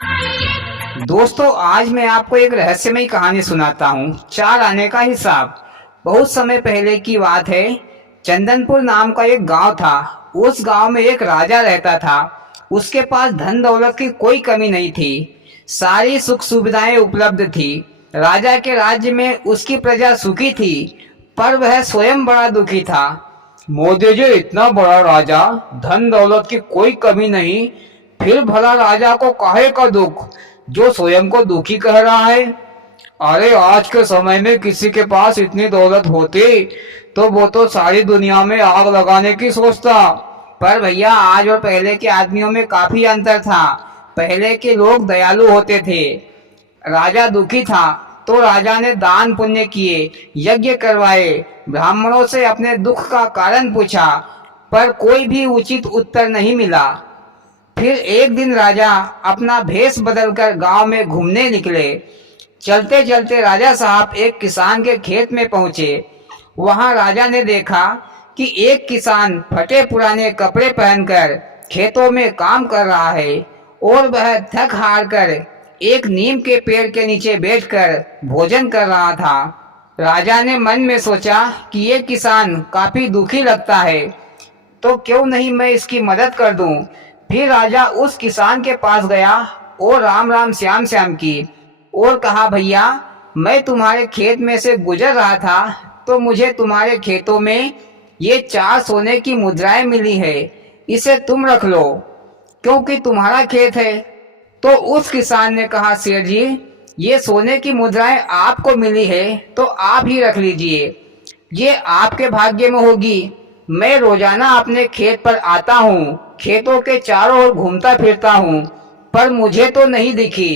दोस्तों, आज मैं आपको एक रहस्यमयी कहानी सुनाता हूँ। 4 आने का हिसाब। बहुत समय पहले की बात है। चंदनपुर नाम का एक गांव था। उस गांव में एक राजा रहता था। उसके पास धन दौलत की कोई कमी नहीं थी। सारी सुख सुविधाएं उपलब्ध थी। राजा के राज्य में उसकी प्रजा सुखी थी, पर वह स्वयं बड़ा दुखी था। मोदी जी, इतना बड़ा राजा, धन दौलत की कोई कमी नहीं, फिर भला राजा को काहे का दुख, जो स्वयं को दुखी कह रहा है। अरे, आज के समय में किसी के पास इतनी दौलत होती तो वो तो सारी दुनिया में आग लगाने की सोचता। पर भैया, आज और पहले के आदमियों में काफी अंतर था। पहले के लोग दयालु होते थे। राजा दुखी था तो राजा ने दान पुण्य किए, यज्ञ करवाए, ब्राह्मणों से अपने दुख का कारण पूछा, पर कोई भी उचित उत्तर नहीं मिला। फिर एक दिन राजा अपना भेष बदलकर गांव में घूमने निकले। चलते चलते राजा साहब एक किसान के खेत में पहुंचे। वहां राजा ने देखा कि एक किसान फटे पुराने कपड़े पहनकर खेतों में काम कर रहा है और वह थक हार कर एक नीम के पेड़ के नीचे बैठकर भोजन कर रहा था। राजा ने मन में सोचा कि ये किसान काफी दुखी लगता है, तो क्यों नहीं मैं इसकी मदद कर दूं। फिर राजा उस किसान के पास गया और राम राम श्याम श्याम की और कहा, भैया, मैं तुम्हारे खेत में से गुजर रहा था तो मुझे तुम्हारे खेतों में ये 4 सोने की मुद्राएं मिली है, इसे तुम रख लो, क्योंकि तुम्हारा खेत है। तो उस किसान ने कहा, शेर जी, ये सोने की मुद्राएं आपको मिली है तो आप ही रख लीजिए, ये आपके भाग्य में होगी। मैं रोजाना अपने खेत पर आता हूँ, खेतों के चारों ओर घूमता फिरता हूँ, पर मुझे तो नहीं दिखी,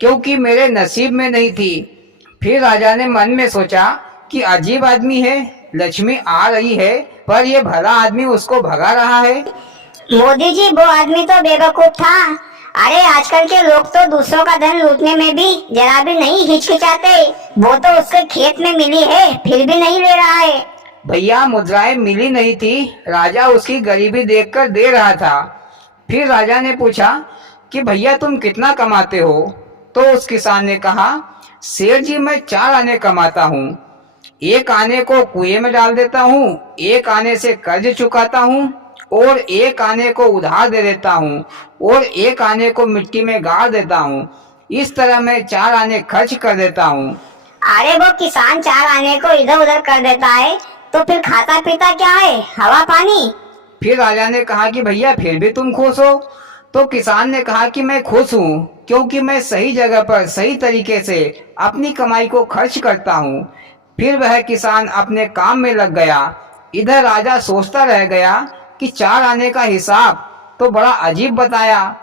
क्योंकि मेरे नसीब में नहीं थी। फिर राजा ने मन में सोचा कि अजीब आदमी है, लक्ष्मी आ रही है पर यह भला आदमी उसको भगा रहा है। मोदी जी, वो आदमी तो बेवकूफ था। अरे, आजकल के लोग तो दूसरों का धन लूटने में भी जरा भी नहीं हिचकिचाते। वो तो उसके खेत में मिली है फिर भी नहीं ले रहा है। भैया, मुद्राएं मिली नहीं थी, राजा उसकी गरीबी देखकर दे रहा था। फिर राजा ने पूछा कि भैया, तुम कितना कमाते हो। तो उस किसान ने कहा, शेर जी, मैं 4 आने कमाता हूँ। एक आने को कुएं में डाल देता हूँ, एक आने से कर्ज चुकाता हूँ, और एक आने को उधार दे देता हूँ, और एक आने को मिट्टी में गाड़ देता हूँ। इस तरह मैं 4 आने खर्च कर देता हूँ। अरे, वो किसान 4 आने को इधर उधर कर देता है तो फिर खाता पीता क्या है, हवा पानी। फिर राजा ने कहा कि भैया, फिर भी तुम खुश हो। तो किसान ने कहा कि मैं खुश हूँ, क्योंकि मैं सही जगह पर सही तरीके से अपनी कमाई को खर्च करता हूँ। फिर वह किसान अपने काम में लग गया। इधर राजा सोचता रह गया कि 4 आने का हिसाब तो बड़ा अजीब बताया।